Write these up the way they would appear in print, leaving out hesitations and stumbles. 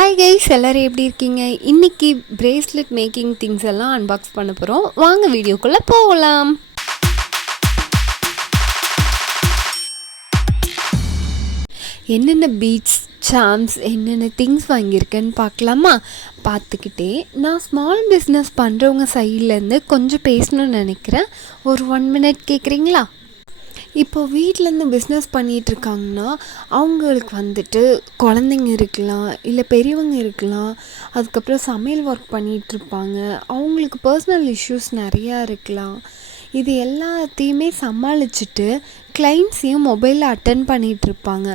Hi guys, எல்லோரும் எப்படி இருக்கீங்க? இன்றைக்கி பிரேஸ்லெட் மேக்கிங் திங்ஸ் எல்லாம் அன்பாக்ஸ் பண்ண போகிறோம். வாங்க வீடியோக்குள்ளே போகலாம். என்னென்ன பீட்ஸ், சாம்ஸ், என்னென்ன திங்ஸ் வாங்கியிருக்கேன்னு பார்க்கலாமா? பார்த்துக்கிட்டே நான் ஸ்மால் பிஸ்னஸ் பண்ணுறவங்க சைட்லேருந்து கொஞ்சம் பேசணும்னு நினைக்கிறேன். ஒரு 1 மினிட் கேட்குறீங்களா? இப்போ வீட்டிலேருந்து பிஸ்னஸ் பண்ணிகிட்ருக்காங்கன்னா அவங்களுக்கு வந்துட்டு குழந்தைங்க இருக்கலாம், இல்லை பெரியவங்க இருக்கலாம், அதுக்கப்புறம் சமையல் ஒர்க் பண்ணிகிட்ருப்பாங்க, அவங்களுக்கு பர்சனல் இஷ்யூஸ் நிறையா இருக்கலாம். இது எல்லாத்தையுமே சமாளிச்சுட்டு கிளைண்ட்ஸையும் மொபைலில் அட்டன் பண்ணிகிட்ருப்பாங்க.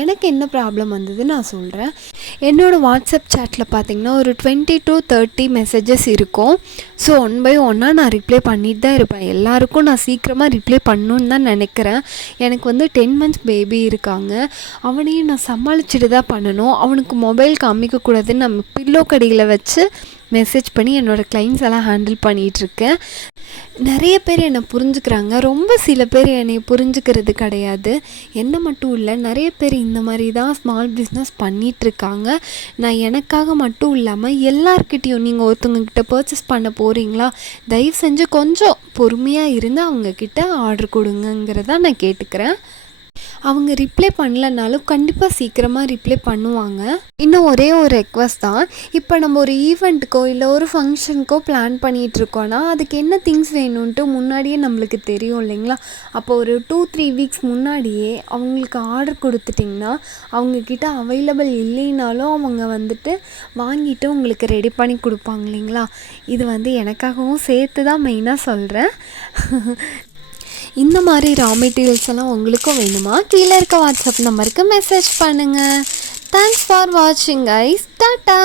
எனக்கு என்ன ப்ராப்ளம் வந்தது நான் சொல்கிறேன். என்னோடய வாட்ஸ்அப் சேட்டில் பார்த்திங்கன்னா ஒரு 20 to 30 மெசேஜஸ் இருக்கும். ஸோ 1 by 1 நான் ரிப்ளை பண்ணிட்டு தான் இருப்பேன். எல்லாருக்கும் நான் சீக்கிரமாக ரிப்ளை பண்ணணுன்னு தான் நினைக்கிறேன். எனக்கு வந்து 10 months பேபி இருக்காங்க. அவனையும் நான் சமாளிச்சுட்டு தான் பண்ணணும். அவனுக்கு மொபைல் காமிக்கக்கூடாதுன்னு நம்ம பில்லோ கடிகளை வச்சு மெசேஜ் பண்ணி என்னோடய கிளைண்ட்ஸ் எல்லாம் ஹேண்டில் பண்ணிகிட்ருக்கேன். நிறைய பேர் என்னை புரிஞ்சுக்கிறாங்க, ரொம்ப சில பேர் என்னை புரிஞ்சுக்கிறது கிடையாது. என்ன மட்டும் இல்லை, நிறைய பேர் இந்த மாதிரி தான் ஸ்மால் பிஸ்னஸ் பண்ணிகிட்ருக்காங்க. நான் எனக்காக மட்டும் இல்லாமல் எல்லார்கிட்டையும், நீங்கள் ஒருத்தவங்கக்கிட்ட பர்ச்சேஸ் பண்ண போகிறீங்களா, தயவு செஞ்சு கொஞ்சம் பொறுமையாக இருந்து அவங்கக்கிட்ட ஆர்டர் கொடுங்கங்கிறத நான் கேட்டுக்கிறேன். அவங்க ரிப்ளை பண்ணலனாலும் கண்டிப்பாக சீக்கிரமாக ரிப்ளை பண்ணுவாங்க. இன்னும் ஒரே ஒரு ரெக்வஸ்ட் தான். இப்போ நம்ம ஒரு ஈவெண்ட்டுக்கோ இல்லை ஒரு ஃபங்க்ஷனுக்கோ பிளான் பண்ணிகிட்ருக்கோன்னா அதுக்கு என்ன திங்ஸ் வேணும்ன்ட்டு முன்னாடியே நம்மளுக்கு தெரியும் இல்லைங்களா? அப்போ ஒரு 2-3 வீக்ஸ் முன்னாடியே அவங்களுக்கு ஆர்டர் கொடுத்துட்டிங்கன்னா அவங்கக்கிட்ட அவைலபிள் இல்லைனாலும் அவங்க வந்துட்டு வாங்கிட்டு உங்களுக்கு ரெடி பண்ணி கொடுப்பாங்க இல்லைங்களா? இது வந்து எனக்காகவும் சேர்த்து தான் மெயினாக சொல்கிறேன். இந்த மாதிரி ரா மெட்டீரியல்ஸ் எல்லாம் உங்களுக்கும் வேணுமா? கீழே இருக்க வாட்ஸ்அப் நம்பருக்கு மெசேஜ் பண்ணுங்கள். தேங்க்ஸ் ஃபார் வாட்சிங் கைஸ். டாட்டா.